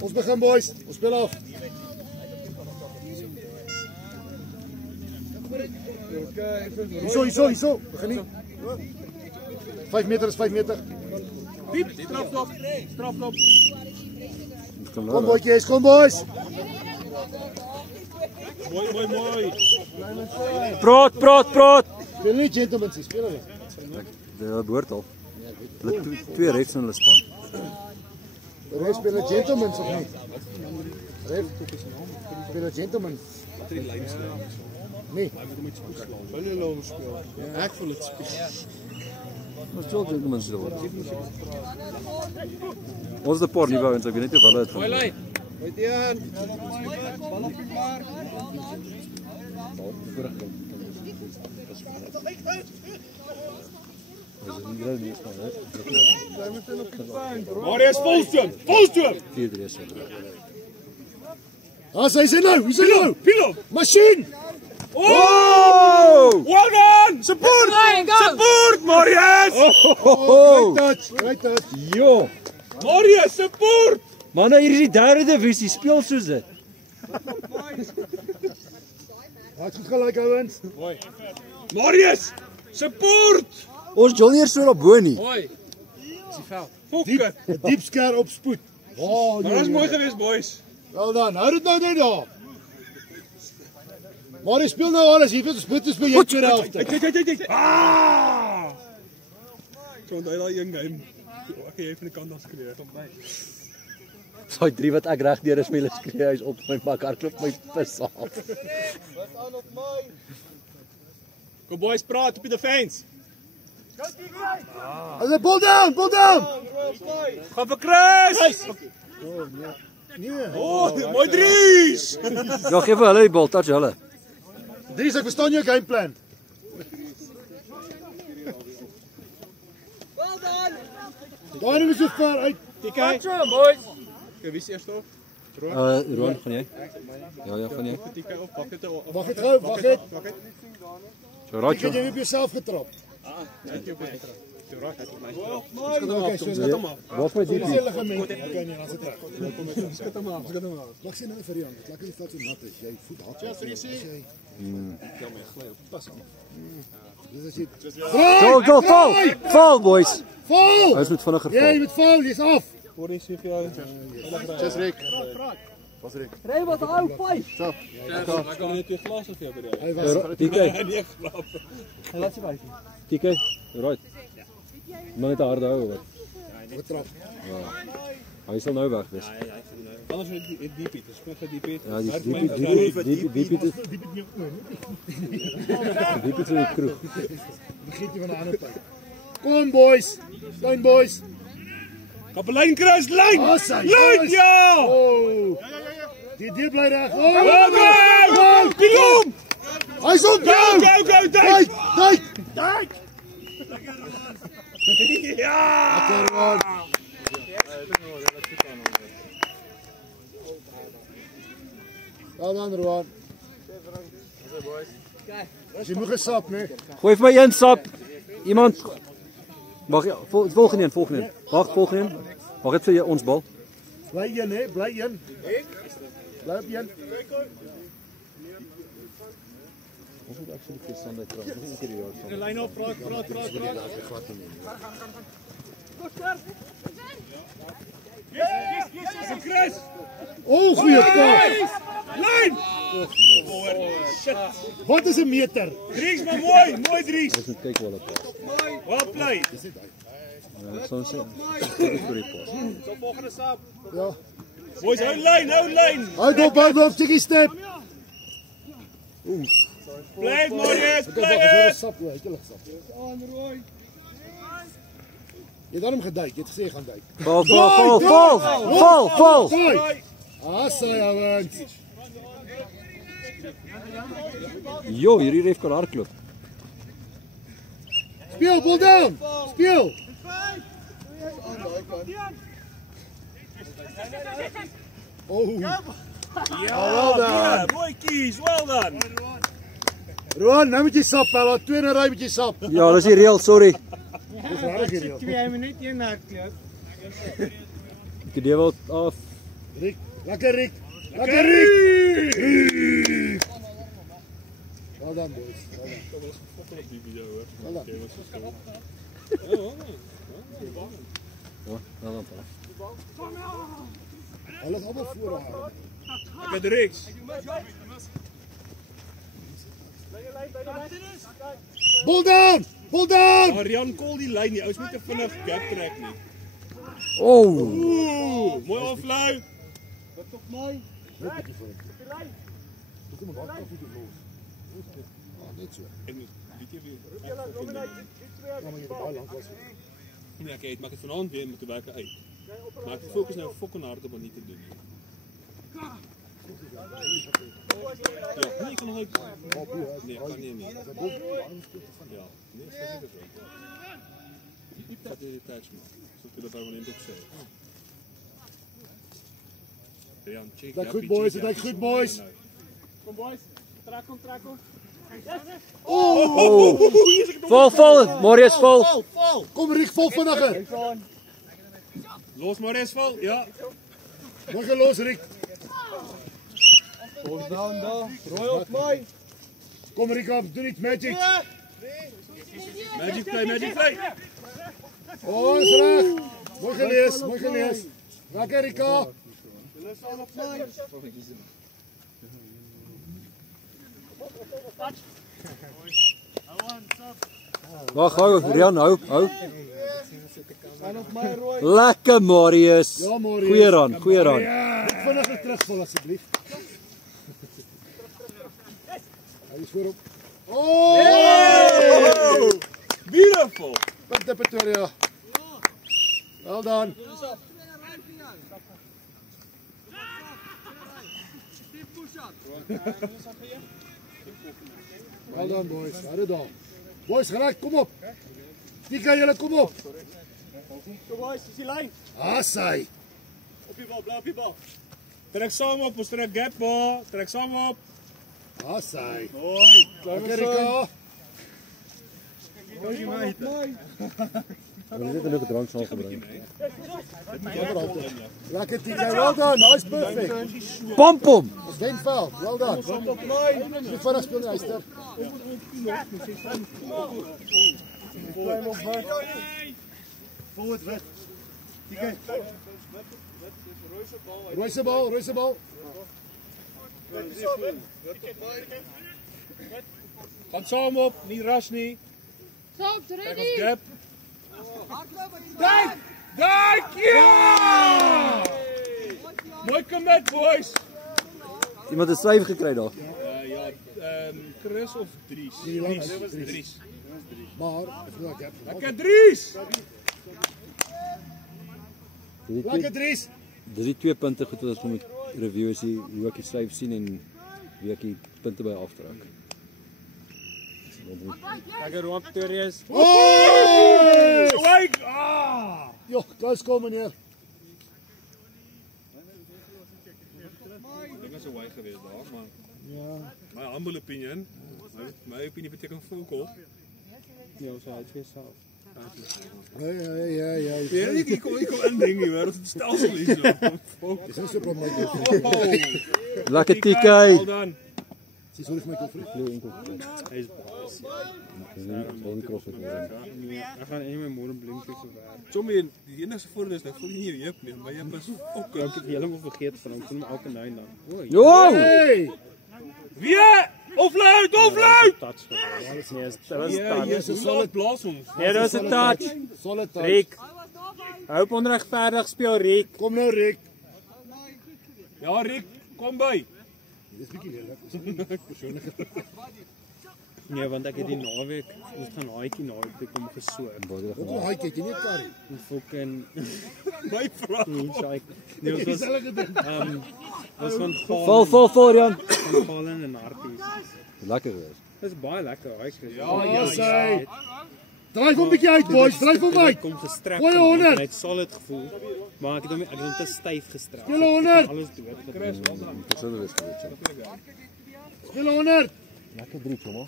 Ons begin boys, ons speel af. Hierso, begin nie. 5 meter is 5 meter. Diep, strafstop. Kom boys, kom boys. Mooi. Praat. Speel nie gentlemen, speel hulle. Dit behoort al. Hulle twee refs in hulle span. Ref speel 'n gentleman of nie? Ref speel 'n gentleman. Nee. Hulle loon speel. Ek wil dit speel. Ons sal gentlemen se word. Ons het 'n paar nuwe ouens, ek weet net of hulle dit gaan. Lyn. Weet jy aan? Bal op die maar. Marius volstoom. 4-3 so. Hy's nou. Pilo. Masjien. Oh! Well done! Support! Marius! Right touch. Jo. Marius, support! Manne, hier is die derde divisie, speel soos dit. Wat goed gelyk ouens. Marius, support! Ons jol nie so op bo nie. Mooi. Dis die veld. Fokker. Diep sker op spoed. Oh, Maar is mooi geweest, boys. Wel dan, hou dit nou net daar. Maar hy speel nou alles, hier vir spoed is by jou tweede helfte. Kyk. Ah! Kom daai een game. Ek jy van die kant af skree. Kom by. Daai 3 wat ek reg deur is speel skree hy's op my bak, hardloop my pis af. Wat aan op my? Kom boys, praat op die defense. As a pull down. Gaan vir Chris. Nee. Oh, mooi Dries. Ja, gee vir hulle die bal, touch hulle. Dries, ek verstaan jou gameplan. Well done. Daai ding is so ver uit. Kyk, boys. Wie is eers op? Roan, gaan jy? Ja, gaan jy? Kyk op, pak dit op. Wag dit gou, wag dit. So raak Ek het jy. jy op jouself getrap. Kyk jy op my. Jy raak dit op my. Wat my diep. Dis ligament. Okay, nee, dan sit reg. Skat hom af. Wag sien nou vir jou. Dit lekker die veld so nat is. Jy voet hard. Ja, vir jy. Ja, my gly op. Pas aan. Dis as jy. Go, fall boys. Val! Hy's met vinniger Jy val. moet val, jy's af. Hoor jy sê vir jou. Just Rick. Ry wat hou 5. Ek kan net jou glas of jy by jou. Hy was TK, Nee, grap. laat sy buite. TK, right. Maar net 'n harde hou hoor. getrap. Hy sal nou weg wees. Anders het diep het. Dis net diep het. Ja, die diep is in die kroeg. Vergeet jy van 'n ander tyd. Kom boys. Klein boys. Kapelyn Chris, lyn! Assai, Lyn, boys. ja! Oh. Die bly reg. Go! Oh. Pilom! Hy's op nou. Go, Kyk, kyk. Ja! Lekker man. Wel dan Roan. Jy moet gesap, né? Gooi vir my een sap. Iemand Wag, ja, volgende een. Wag, volgende een. Wag dit vir jou ons bal. Bly een, hè? Bly een. Bly op een. Ons moet actually vir Sunday trap. Dis 'n keer die jaar van. Lyn op, praat. Yes, Chris! O, goeie pas. Lyn! Shit. Wat is 'n meter? Dries, maar mooi Dries. Ons moet kyk hoe hulle pas. Well played. Ja, soms kyk vir die pas. So volgende sap. Ja. Boys, hou lyn. Hou op, tikkie step. Play it, Marius, play Jy it. sap, jy het hulle gesap. Jy het daarom geduik, jy het gesê jy gaan duik. Val. Daai. Assai ouens. Jo, hierdie ref kan hardloop. Speel, ball down. Speel. Oh. Ja, well mooi kies, well done. Roan, nou moet jy sap, hulle twee in 'n ry moet jy sap. Ja, dis die reël, sorry. Dis reg hierdie. 2 minute 1 hardloop. Ek het dit wel af Riek, lekker Riek. Lekker Riek. Riek. Wel dan boys. Wel dan. Dat was gefokken op die video hoor. Wel dan. Oké, wat is het? Ja, dan. Hulle is allemaal vooraan. Lekker de reeks. Bol down! Bol down! Maar Rian call die lyn nie. Ouens moet te vinnig gap trek nie. Oh! Oeh, mooi aflui. Net bietjie voor hem. Dit moet hard af die los. Net so. En weet jy wie? Ja, maar jy het baie lank was. Nee, okay, ek maak dit vanaand weer met te werk uit. Maar ek fokus nou fucking hard op om nie te doen nie. Ja, nee, ek kan nog uit. Nee, ek kan nie. Ja, nee, ek is dit. Wat jy die touch maak. So dit daar wanneer dit sê. Rian, check. Dit goed boys, dit goed boys. Kom boys, trek hom. Oh! Vol, Marius vol. Kom Riek, vol vinniger. Los maar eens vol, ja. Mooi gelos Riek. Rooi op my. Kom Riek op, doen iets magic. Magic play. Oh, is reg. Mooi gelees. Lekker Rika. Wag, hou, Rian, hou. Op my rooi. Lekker Marius. Ja, Marius. Goeie raan. Ek vinniger terugval asseblief. Hy is voorop. Oh! Beautiful. Punte Pretoria. Well done. Well done boys. Hou dit daar. Boys, gelijk, kom op. Tika, julle kom op. Kom boys, dis die lyn. Asai. Op die bal, bly op die bal. Trek saam op, ons trek gap bal. Trek saam op. Asai. Mooi. Lekker Rika. Mooi mate. Ons het 'n leuke drank saam gebring. Lekker Tika, well done. Nice, perfect. Pompom. Ons wen foul. Well done. Op my. Die vinnig speel die Eyster. Klein op wat. Forward wit. Tika. Royse bal. Gaan saam op, nie rush nie. Stop, Trek ready. ons gap. Dijk! Ja! Mooi commit boys. Iemand het styf gekry daar. Ja, Chris of Dries? Die lang is Dries. Maar, ek wil ek heb. Lekker Dries! Lekker Dries. Dis die 2 punte goed wat ons moet review is die, hoe ek die styf sien en wie ek die punte by aftrek. Lekker roep Torius. Oh! Wake! Ah! Jo, close call meneer. Dit was 'n way geweest daar, maar Ja. my humble opinion. My opinie beteken volkop. Ja, so hy twee self. Ja. Ja, ek kom in ding hier, hoor, ons het stelsel hier so. Dis nie so probleem. Lekker TK. Well done. Dis sorry vir my koffer. Hy is Ek gaan nie meer môre blink te so werk. Sommige die enigste voordeel is dat voel jy nie die heup nie, maar jy is ook. Ek het heeltemal vergeet van hom, kom elke nou en dan. O, Jo! Hey! Wie? Of luid! touch vir alles nie, dit was Ja, touch. is 'n solid blaas ons. Nee, dit was 'n touch. Solid touch. Riek. Hou op onregverdig speel Riek. Kom nou Riek. Ja, Riek, kom by. Dis bietjie lelik. Persoonlike. Nee, want ek het die naweek, ons gaan haaitjie naweek kom gesoek. Hoekom haai kyk jy nie curry? En fucking My vrou. nee, nee, ons was Dieselfde ding. was van Vol Rian. van Fallen en Harpies. Lekker gewees. Dis baie lekker, hy Chris. Ja, sy. Dryf hom bietjie uit boys, dryf hom uit. Kom gestrek. Goeie 100. Net solid gevoel. Maar ek het hom te styf gestrek. Speel 100. Alles dood. Persoonlik is gewees. Speel 100. Lekker 3 chomma.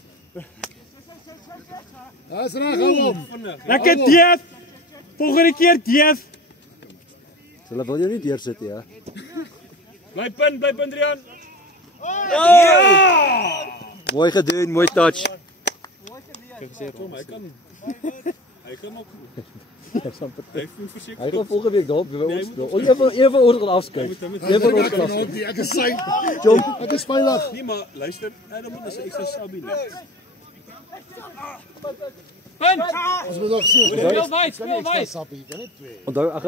Dis reg, hou hom. Lekker Deef. Volgende keer Deef. Hulle wil jou nie deursit nie, hè. Bly punt, Rian. Mooi gedoen, mooi touch. Kom, hy kan ook. Hy voel verseker. Hy gaan volgende week daar by ons speel. Ons een van ons gaan afskuif. Een van ons gaan afskuif. Ek is sy. Jom. Ek is veilig. Nee, maar luister, Adam is 'n ekstra sabie net. Ons moet nog so. Speel wys. Sappie, kan net twee. Onthou, ek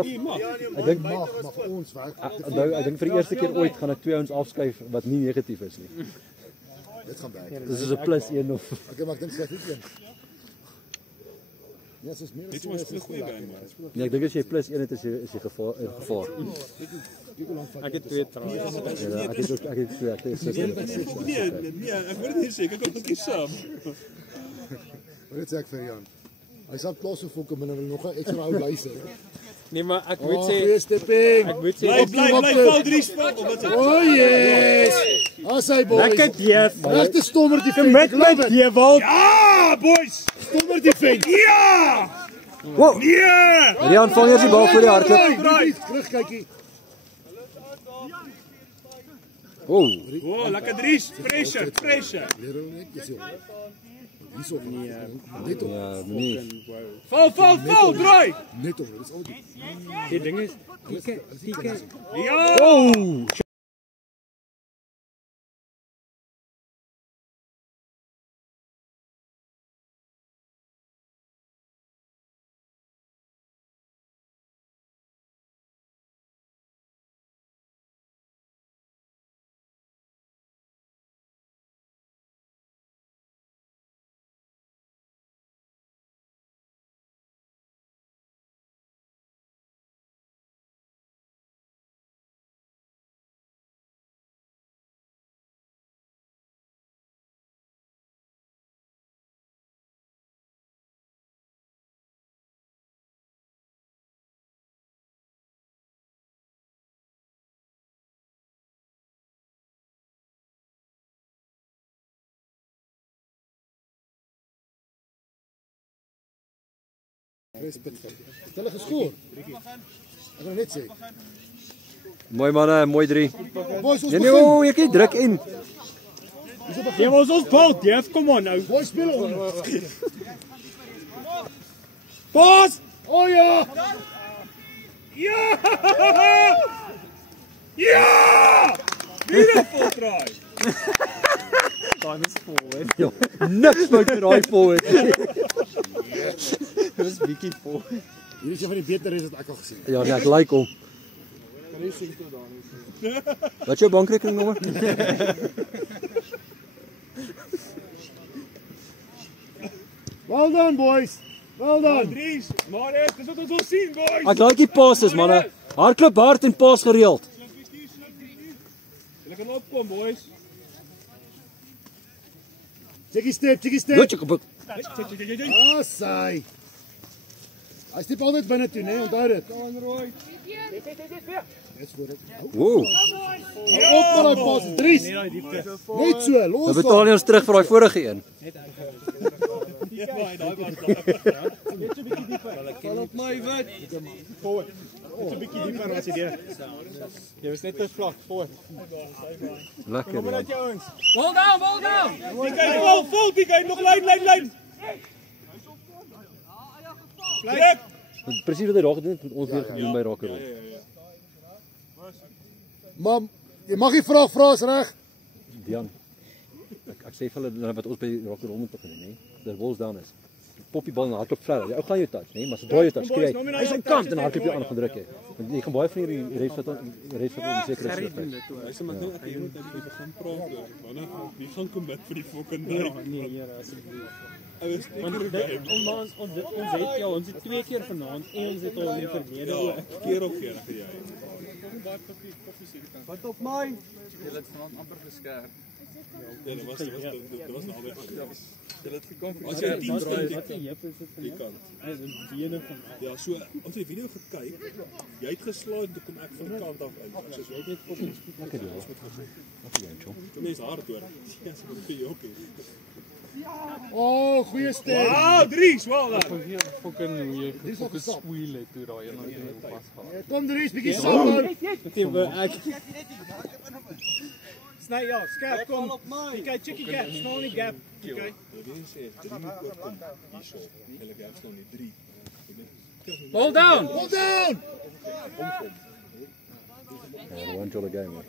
dink Mag vir ons werk. onthou, ek dink vir die eerste keer ooit gaan ek 2 ouens afskuif wat nie negatief is nie. Dit gaan werk. Dis is 'n +1 of Okay, maar ek dink slegs een. Ja, dit is meer Dit was 'n goeie game, man. nee, ek dink as jy +1 het is jy gevaar. Ek het 2 trouens. Ja, ek het ook ek het 2 ek het Nee, ek word nie seker kom ek saam. Wat sê ek vir Jan? Hy sal plaas so fokke binne wil nog 'n ekstra ou luister. Nee, maar ek moet Oh, sê goeie stepping. ek moet sê Bly val 3 spot of wat? Oh yes. As hy boys. lekker dief. Regte stommer die Commitment Ewald. Ja, boys. Stommer die vent. Ja! Wow. Nee! Rian vang eers die bal vir die hardloop. Terug kykie. Oh, O, lekker Dries, pressure. Leer hulle net dis. Hierso. Net op. ja, nee. Val, draai. Net op. Dis al die. Die ding is TK. Ja! Oh, Het hulle geskoor? Ek wil net sê. mooi manne, mooi 3. Boys, ons Nee, begin. oh, jy kan nie druk in. Jy was ons bal, dief, kom on nou. Boys speel onder. Pas! Oh ja. Ja! Beautiful try. Time is forward. Ja, niks fout met daai forward. Dit is bietjie forward. Hier is een van die beter is wat ek al gesien. Ja, nee, ek like hom. Wat is jou bankrekeningnommer? Well done boys. Well done. Dries, maar dis wat ons wil sien, boys. Ek like die passes manne. Hardloop hard en pas gereeld. Julle kan opkom, boys. Checkie step. Goed, ek Ah, saai. Hy stap altyd binne toe, né? Onthou dit. Dis voor dit. Wow. Op met daai pas, Dries. Net so, los. Dan betaal jy ons terug vir daai vorige een. Val op my wit. Forward. Net 'n bietjie dieper as jy deur. Jy was net te vlak voor. Lekker. Kom Man. net jou ons. Ball down. Die kyk vol, die kyk nog lyn. Plek. Presies wat hy daar gedoen het, moet ons weer gedoen by Rockerol. Mam, jy mag nie vra is reg. Dian. Ek sê vir hulle wat ons by Rockerol moet begin, hè. Dat Wolves down is. Poppie bal en hardloop verder. Jy ou gaan jou touch, né? Maar sodra jy touch kry, hy's aan kant en hardloop jy aan gaan druk hè. Want jy gaan baie van hierdie refs wat seker is. Hy sê maar nou ek moet net begin praat oor. Wanneer wie gaan kom met vir die fucking ding? Nee, Here, asseblief. Ons Ons het 2 keer vanaand en ons het al in die verlede ook. keer op keer vir jy. Wat op my? Ja, dit was naby. Dit het gekom. As jy 10 stond Wat 'n heup is dit die van? kant. Dis 'n bene van. Ja, so ons het die video gekyk. Jy het geslaan toe kom ek van die kant af uit. Soos jy net op Lekker die. Lekker die, Joe. die mense hard hoor. Ja, so vir jou ook. Oh, goeie stem. Ah, Dries, wel dan. Hier fucking hoe jy fucking squeal het toe daai en dan jy pas gehad. Kom Dries, bietjie sap man. Ek sny ja, skerp kom. Jy chickie gap, sny nie gap. Okay. Wie sê 3 moet oorkom. Hierso. Hulle gap staan nie 3. Ball down. Hold down. One jolly game.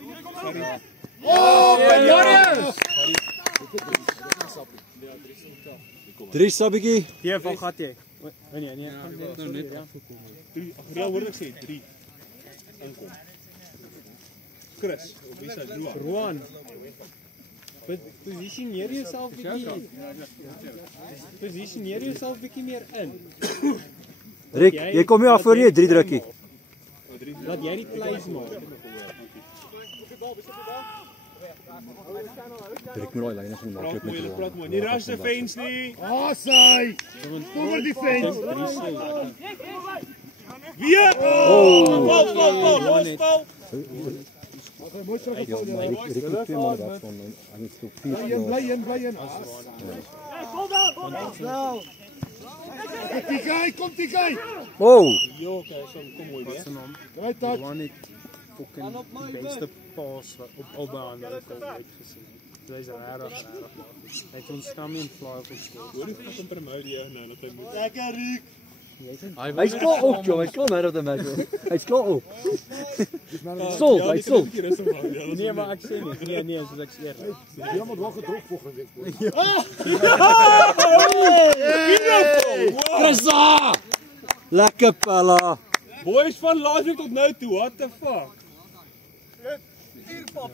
Oh, Marius. Dries Sabbietjie. Die van gat jy. Nee, nee, nou net. 3. Ag, reël hoor ek sê 3. Inkom. Chris, of wie sê Roan? Roan. Positioneer jouself bietjie. Positioneer jouself bietjie meer in. Rick, jy kom hier af voor jy 3 drukkie. Laat jy die plays maak. Rick moet daai lyne van maklik Praat mooi, met hulle jou. praat mooi. Nie rush the fence nie. Ah, sy. Kom die fence. Weer! Oh! Val! Mooi terug. Ja, maar Rick moet 2 maande weg van hy moet so 4 Bly in. Kom die guy. Oh, Jo, okay, so kom mooi weer. Right touch. Roan het fucking die beste pass wat op albei hande het uitgesien. Hy's regtig. Hy het ons stamie en fly op geskoor. Hoor die fucking promote jy nou dat hy moet. Lekker Rick. hy's klaar op, joh. Hy's klaar met op die match. Hy's klaar op. Sol, hy's sol. Nee, maar ek sê nie. Nee, soos ek sê. Jy moet wel gedruk volgende week. Krisa! Lekker pella. Boys van laasweek tot nou toe, what the fuck? Wat?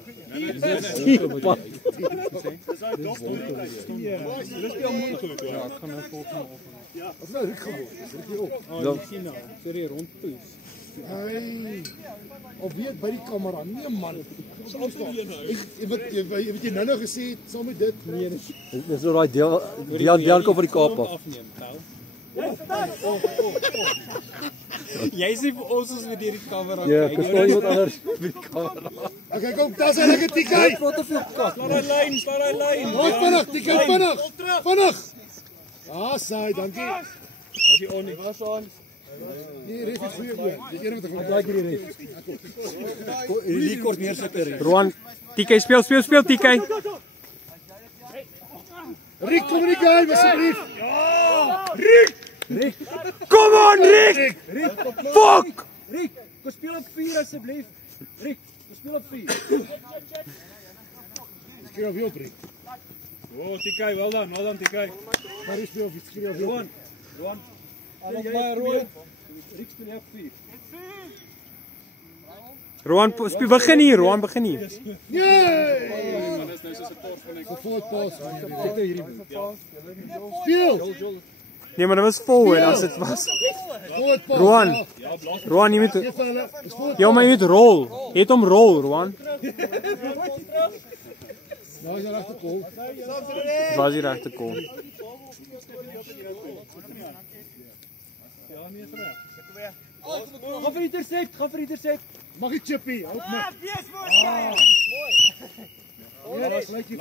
Dis speel moeilik geluk, ja. Ek gaan nou volgende op. Wat nou Rick geword? Rick hier op. Oh, sien nou. Sorry, rondpoes. Hey. Of weet by die kamera. Nee man. Jy weet jy nou gesê saam met dit. Nee, Dis so daai deel kom van die Kaap af. Afneem, tel. Jy sê vir ons as we deur die kamera Ja, kyk. verstaan iemand anders met die kamera. Okay, kom, daar's 'n lekker tikai. Wat 'n veel kat. Staan hy lyn. Wat vinnig, tikai vinnig. Vinnig. Ah, sy, dankie. As jy on nie was aan. Nee, ref is goeie doen. Die een wat ek Daai hierdie ref. Hierdie kort neersitter. Roan, TK speel TK. Rick, kom in die game asseblief. Rick, Kom on, Rick! Fuck! Rick, kom speel op 4 asseblief. Rick, kom speel op 4. Skryf weer op Rick. Oh, Tikai, wel dan Tikai. Maar is speel of iets skryf weer. Roan. Roan. Rick speel op 4. Roan, begin hier, Roan, begin hier. Nee! Dis nou so 'n paar van ek. Gevoet pas. Kyk nou hierdie. Speel. Nee, maar dit was vol en as dit was. Gevoet pas. Roan. Roan, jy moet Geef hulle. Dis voet. Ja, maar jy moet rol. Jy het hom rol, Roan. Nou is hy regte kol. Was die regte kom. Gaan vir intercept. Mag jy chippy? Hou met. Ja, dis vletjie.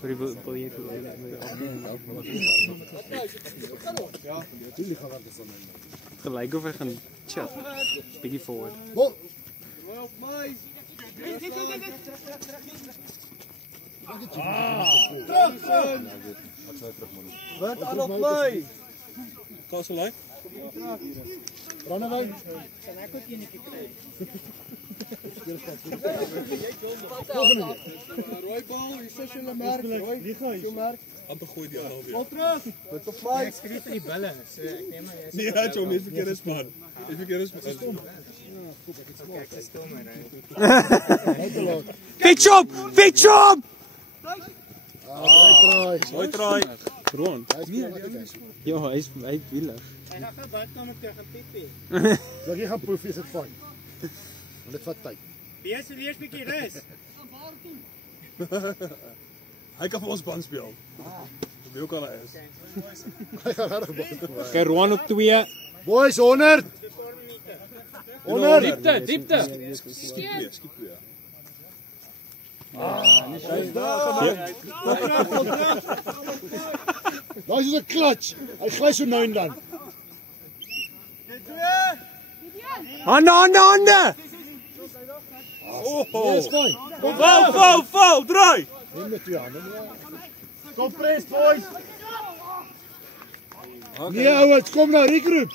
Vir die projek. Gelyk of hy gaan chat. Bietjie forward. Bol. Wat aan op my? Kasselai. Runaway. Rooi bal, hier sit hulle merk. Rooi merk. Amper gooi die al weer. Bal terug. Wat op my? Ek skryf in die bulle, so ek neem maar Nee, hy het hom net verkeerde span. Dis verkeerde span. Pitch up! Mooi try. Roan. Ja, hy wielig. Wil jy gaan proef is dit fyn? Want dit vat tyd. Wees bietjie rus. Hy kan vir ons span speel. Wie ook al hy is. Hy gaan regtig bal. Kyk Roan op 2. Boys 100. Onder. Diepte. Daar is 'n clutch. Hy gly so nou en dan. Hande! Nee, is fyn. Val, draai! Neem met 2 hande. Kom press boys. Nee, ouens, kom nou, regroup.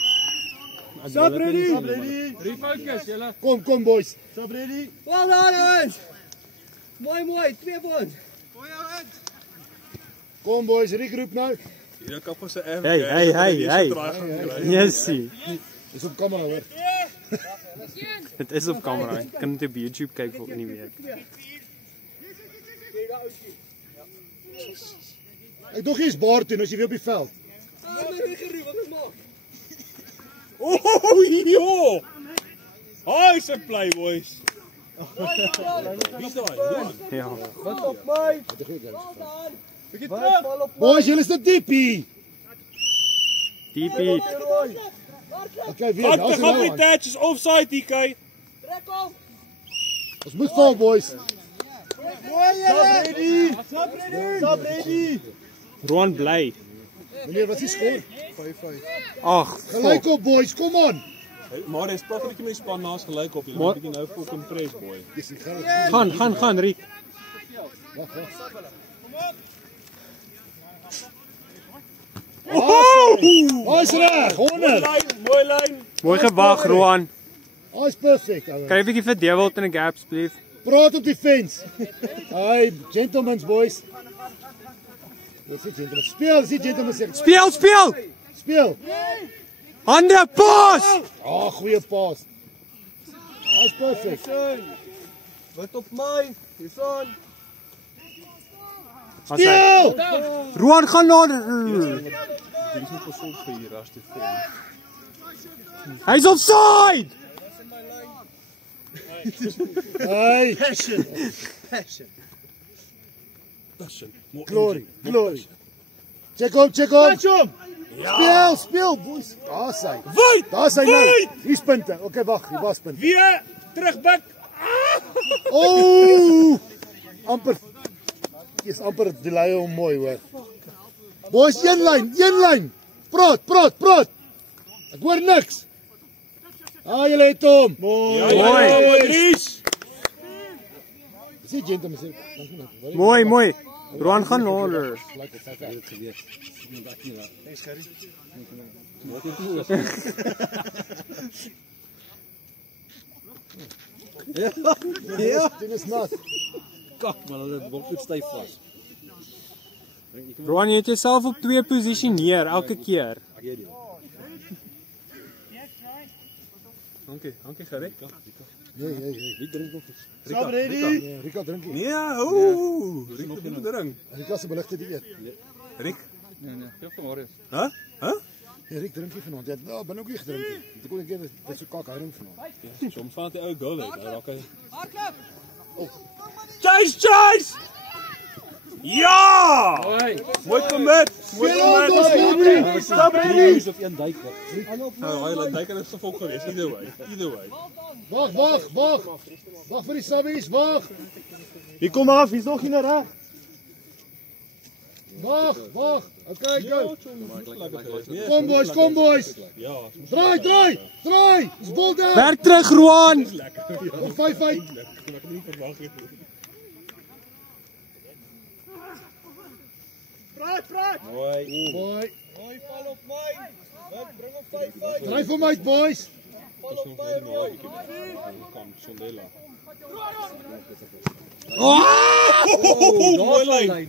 Stop ready. Refocus, julle. Kom boys. Stop ready. Well done, ouens. Mooi, 2 punte. Kom boys, regroup nou. Hier kap ons 'n erg. Hey. Yesie. Dis op kamera hoor. Dit is op kamera. Ek kan dit op YouTube kyk vir nie weet. Ek dog jy's baar toe as jy weer op die veld. Jo! Hy se play boys. Wie's daai? Ja. Boys, julle is te diep hier. DP. Okay, weer. Wat Daar's gaan nou die aan. touch is offside hier kyk. Ons moet val boys. Stop ready. Roan bly. Meneer, wat is die skoor? Ag, Gelyk op boys, kom aan. Maar hy's praat net met die span naas gelyk op. Jy Maar- moet nou fucking press boy. gaan Riek. Hy's reg, 100. Mooi lyn. Mooi gewag Roan. Hy's perfek, ouens. Kan jy 'n bietjie vir Dewald in 'n gap asseblief? Praat op die fence. Hey, gentlemen's boys. Dis die gentlemen. Speel, dis die gentlemen sê. Speel. Speel. Hande pas. Goeie paas. Hy's perfek. Wat op my? Dis aan. Speel! Roan gaan na. Dis moet pas op vir hier as dit val. Hy's offside. Hey, Passion. glory. Check op. Speel, boys. Daar's hy. Daar's hy nou. Hier's punte. Okay, wag, hier was punte. Weer terugbuk. Amper. Dis amper delay hom mooi hoor. Boys, een lyn. Praat. Ek hoor niks. Julle het hom. Mooi. Dries. Dis gentlemen sê. Mooi. Roan gaan na. Dit is nat. Kak man, hulle word goed styf vas. Roan, jy het jouself op 2 posisioneer elke keer. Ek weet nie. Dankie gereg. Nee. Wie drink nog iets? Stop ready. Nee, Rika drink nie. Nee, Riek moet nog drink. Rika se beligte die eet. Riek. Nee, veel van Marius. Hæ? Ja, Riek drink nie vanaand. Jy het binne ook nie gedrink nie. Ek kon ek dit so kak houding vanaand. Soms van die ou goal uit. Daar raak hy. Chase! Ja! Mooi commit. Stop ready. Is op een duik wat. Hy laat dink dit is gevolg geweest. Either way. Wag. Wag vir die sabbies, wag. Hier kom af, hier's nog nie reg. Wag. Okay, go. Nee, Kom boys. ja, Draai. Dis bal daar. Werk terug Roan. Op 5 uit. ek het nie verwag het. Boy. Val op my. Wat bring op 5 uit? Draai vir my boys. Dis nog baie mooi kom Sondela.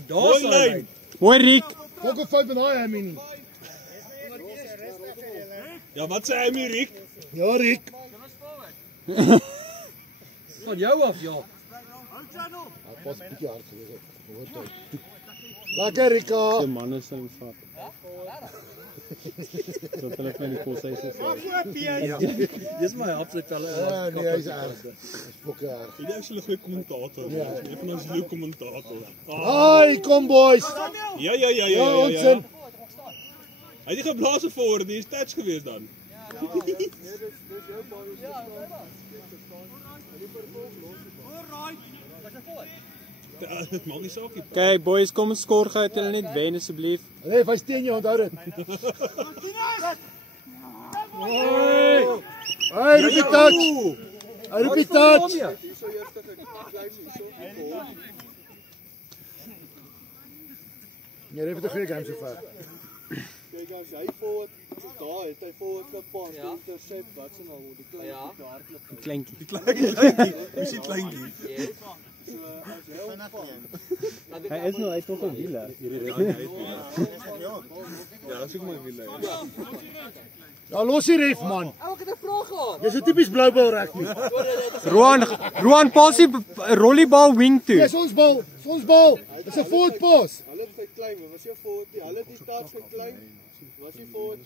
Mooi lyn. Mooi Riek. Kom op 5 en daai Mini. Ja, wat sê hy Riek? Ja, Riek. Van jou af, ja. Pas 'n bietjie hard gewees. Hoor dit. Lekker Rika. Die manne sing vat. Dat hulle van die koshuis is. Dis my absoluut wel. Nee, hy's erg. Dis fokke erg. Hy is 'n goeie kommentator. Een van ons leeu kommentator. Hey, kom boys. Ja. Ons in. Hy het nie geblaas voor, die is touch geweest dan. Dit maak nie saak nie. Okay, boys, kom ons skor gou, hulle net wen asseblief. Hey, hy's teen jou, onthou dit. Hey, roep die touch. Hy roep die touch. Nee, dit is 'n goeie game so ver. Kyk as hy voort, daar het hy voort gepas, intercept, wat se nou, die klein hardloop. Die kleintjie. Jy sien kleintjie. Hy is nou uit op 'n wiele. Ja, dat is ook my wiele. Ja, los die ref man. Ek het 'n vraag gehad. Jy's 'n tipies blou bal reg nie. Roan passie rolleybal wing toe. Dis ons bal. Ons bal. Dis 'n forward pass. Hulle het geklein, was jy voort? Hulle het die touch geklein. Was jy voort?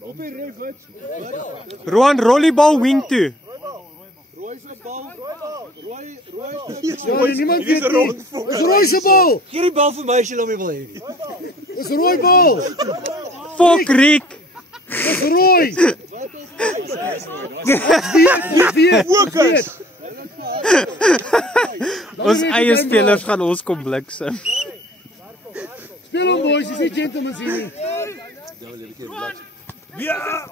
Op die ref wat? Roan rolleybal wing toe. Rooi se bal. Rooi. Ja, niemand weet nie. Dis rooi se bal. Gee die bal vir my as jy hom nie wil hê nie. Dis rooi bal. Fuck Rick. Dis rooi. Wie fokus. Ons eie spelers gaan ons kom bliksem. Speel hom boys, dis nie gentlemen's hier nie. Ja!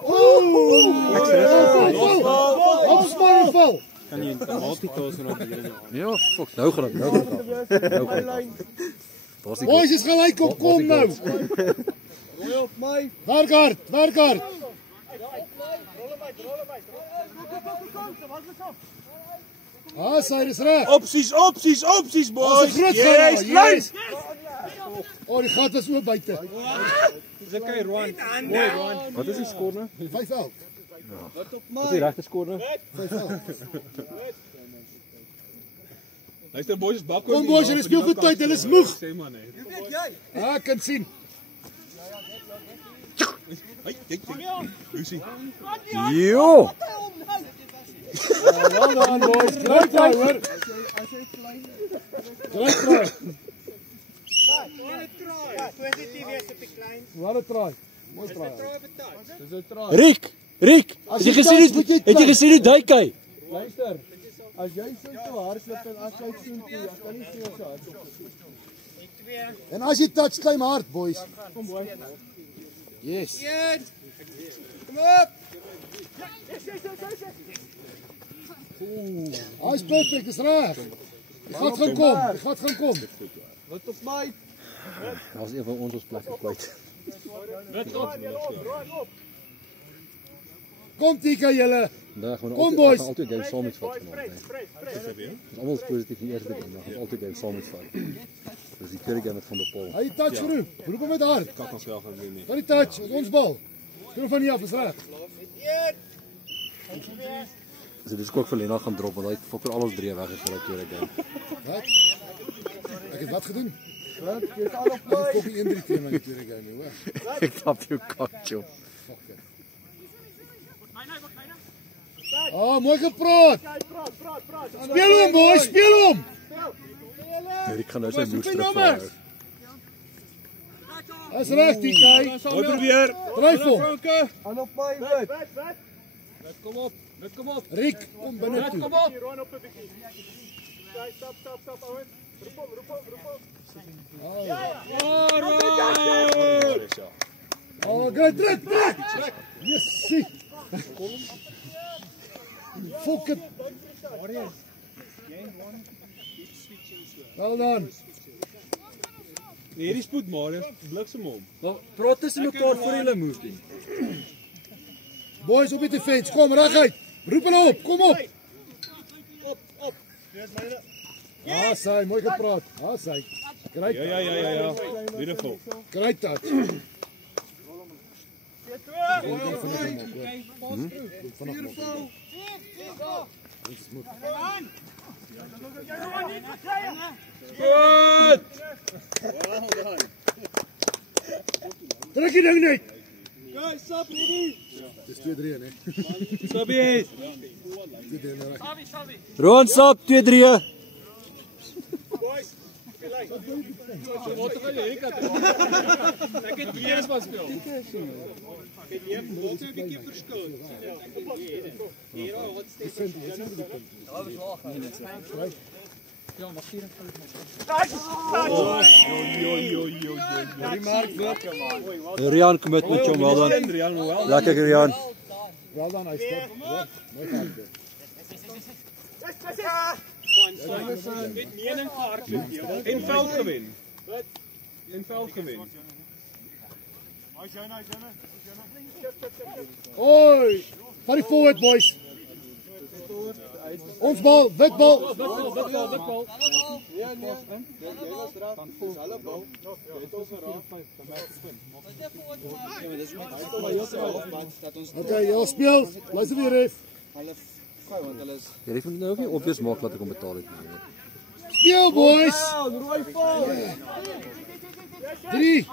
Opspaar val. Kan jy multitask op hierdie? Ja, fuck, nou gaan ek. Daar's die Boys, is gelyk op, kom nou. Rooi op my. Werk hard. Ah, sy is reg. Opsies, boys! Yes, yes. Oh, die gat was oop buite. Dis okay, Roan. Mooi Roan. Wat is die skoor nou? 5-11. Wat op Wat is my. die regte skoor nou? 5-11. Luister boys, is bak. Kom boys, hulle speel goed tyd, hulle is moeg. Sê man hè. Weet jy? Ah, ek kan sien. Hey, kyk. Lucy. Jo. Well done boys. Great try, hoor. As jy klein. Great try. Positief wees op die klein. Wat 'n try. Mooi try. Dis 'n try. Riek, As het jy gesien hoe duik hy? Luister. As jy so hardloop en as jy sien toe, dan kan nie so hardloop. En as jy touch, klim hard boys. Kom boys. Yes. Kom op. Hy's perfek, dis reg. Die gat gaan kom. Wat op my. Daar's een van ons plekke kwyt. Kom Tika julle. Nou gaan Kom, boys. altyd game saam met vat vanaand. Ons almal positief die eerste game, dan gaan altyd game saam met vat. Dis die tweede game wat gaan bepaal. Hy touch roep. Roep hom met hard. Kan ons wel gaan doen nie. Van die touch, dis ons bal. Speel van hier af, is reg. So dis ook vir Lena gaan drop want hy het fokker al ons drie weg vir die tweede game. Wat? Ek het wat gedoen? Wat? Jy's al op Ek het koppie 1-3 teen my tweede game nie, hoor. Ek tap jou kak, joh. Fuck it. Ah, mooi gepraat. Speel hom boys, speel hom. Ek gaan nou sy moves terugvaar. Dis reg Tika. Mooi probeer. Dryf hom. aan op my wit. Net kom op. Riek, kom binne toe. Kom op. Oh, great, druk. Yes, see. Fuck it. Well done. Nee, hierdie spoed Marius, bliksem hom. Maar praat tussen mekaar voor julle move doen. Boys op die defense, kom reguit. Roep hulle op, kom op. Ah, sy, mooi gepraat. Ah, sy. Great. Ja. Beautiful. Great touch. Goed. Trek die ding net. Guys, stop hierdie. Dis 2-3 hè. Sabie. 2-3 reg. Roan Sap 2-3. Wat gaan jy hier kant? Ek het eers van speel. Ek het hier wat 'n bietjie verskil. Hier wat steeds. Ja, maar 54. Rian kom met jou wel dan. Lekker Rian. Wel dan, hy stop. Mooi gaan. Met mening gehardloop en veld gewen. En veld gewen. Oi! Vat die forward boys. Ons bal, wit bal. Wit bal. Nee, jy was reg. Dis hulle bal. Jy het ons geraak. Okay, jy speel. Luister weer ref. Jy het nou nie obvious maak dat ek hom betaal het nie. Speel boys. 3.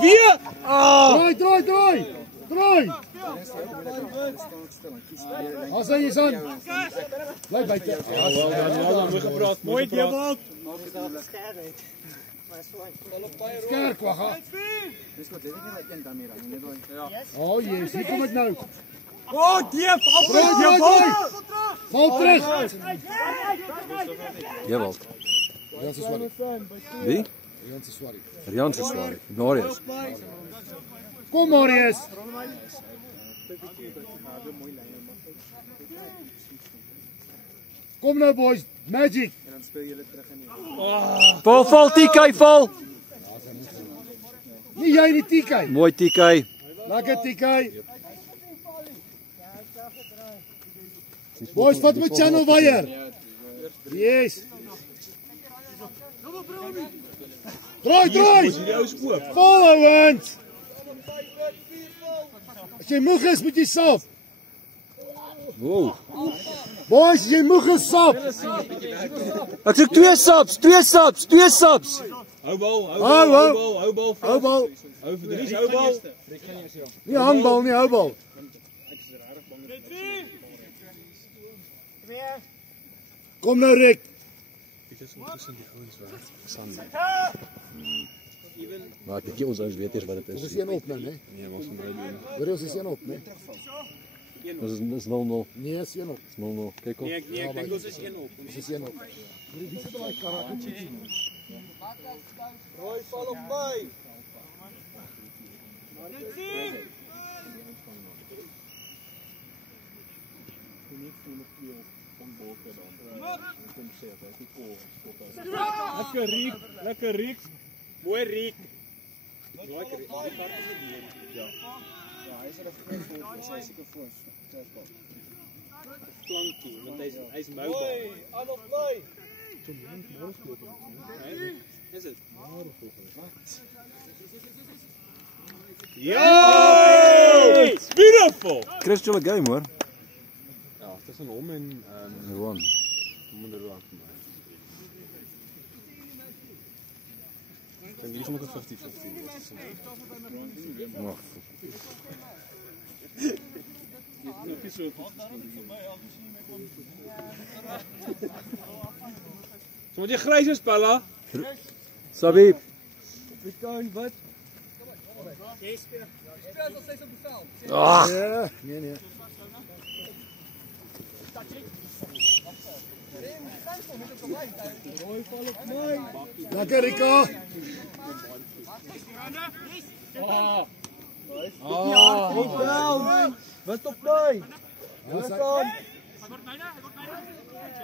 Weer! Draai. As hy is aan. Bly buite. Mooi gepraat. Mooi Dewald. Skerp wag. Oh yes, hier kom dit nou. Oh, Dewald. Draai. Val terug. Jawel. Rian se swaar. Wie? Rian se swaar. Rian se swaar. Marius. Kom Marius. Kom nou boys, Magic. Val TK val. Nie jy nie TK. Mooi TK. Lekker TK. Boys, vat met channel wire. Yes. Draai. Val ouens. As jy moeg is, moet jy sap. Wow. Boys, as jy moeg is, sap. Ek soek 2 subs. Hou bal. Hou bal. Hou vir Dries, hou bal. Nie hangbal nie, hou bal. Kom nou Rick. Maar ek dink ons ouens weet eers wat dit Ons is. is 1 op nou, né? Nee, ons moet nou doen. Hoor jy, ons is 1 op, né? Ons is 0-0. Nee, is 1 op. 0-0. Kyk op. Ek dink ons is 1 op. Ons is 1 op. Wie sit daai karate? Rooi val op my. Lekker Riek. Mooi Riek. Flankie, want hy's mobile. Aan op my. Is dit? Ja! Beautiful. Christian game hoor. Ja, tussen hom en Rowan. hom en Rowan vir my. En wie is nog 50-50? Wag. So moet jy gryse spella. Sabib. Ah, Ja, nee. Lekker Rika. Wat op my?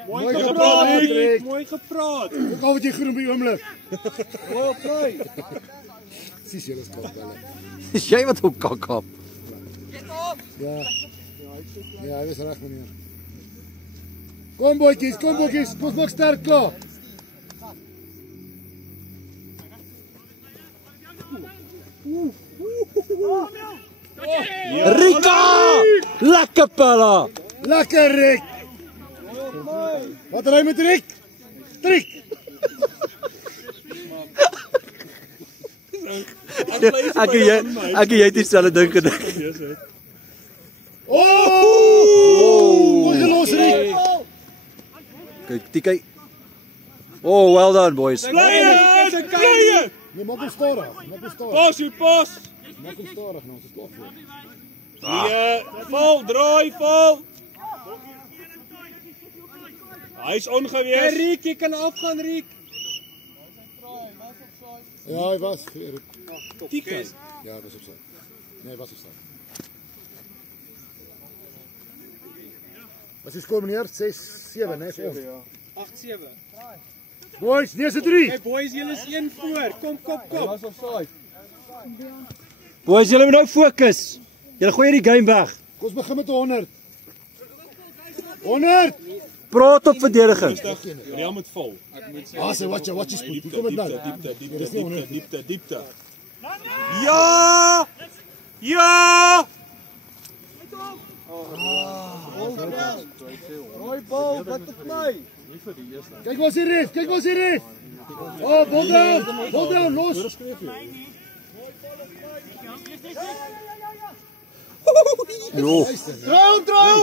Mooi gepraat, Rick. Mooi gepraat. Ek al wat jy groen by die oomblik. Mooi op my. Sis jy is kak hulle. is jy wat ook kak hap? Ja. Ja, hy is reg meneer. Kom boetjies, kom maak sterk klaar. Rika! Lekker pella. Lekker Rick. Wat ry met Rick? Trick. Ek en jy het dieselfde ding gedink. Oh! Mooi gelos Rick. Kyk, die kyk. Oh, well done boys. Bly het! Nee, maak hom stadig. Maak hom stadig. Pas, jy pas! Maak hom stadig nou, ons is klaar voor. Nee, val, draai, val! Hy is ongewees. Riek, jy kan afgaan, Riek. Ja, hy was. Tieke. Ja, hy was op sy. Nee, hy was op sy. Wat is die skoor meneer? 6-7, nee, vir ons. 8-7. Boys, nee, se 3. Hey boys, julle is 1 voor. Kom, kom, kom. Was op saai. Boys, julle moet nou fokus. Julle gooi hierdie game weg. Kom ons begin met 100. 100. Praat op verdediging. Real moet vol. Ah, sy watch jy spoed. Hier kom dit nou. Diepte. Ja! Ja! Rooi bal, wat op my. Kyk waar is die ref, kyk waar is die ref. Oh, bal down, los. Jo. Draai.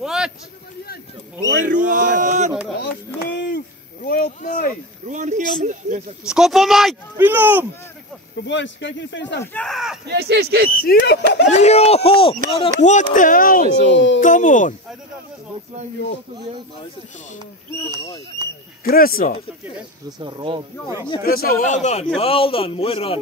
Wat? Hoi Roan. Move. Rooi op my. Roan gee hom. Skop hom uit. Pilom. Kom boys, kyk in die venster. Yes, skiet. Jo! What the hell? Come on. Chrissa. Chris, well done, mooi run.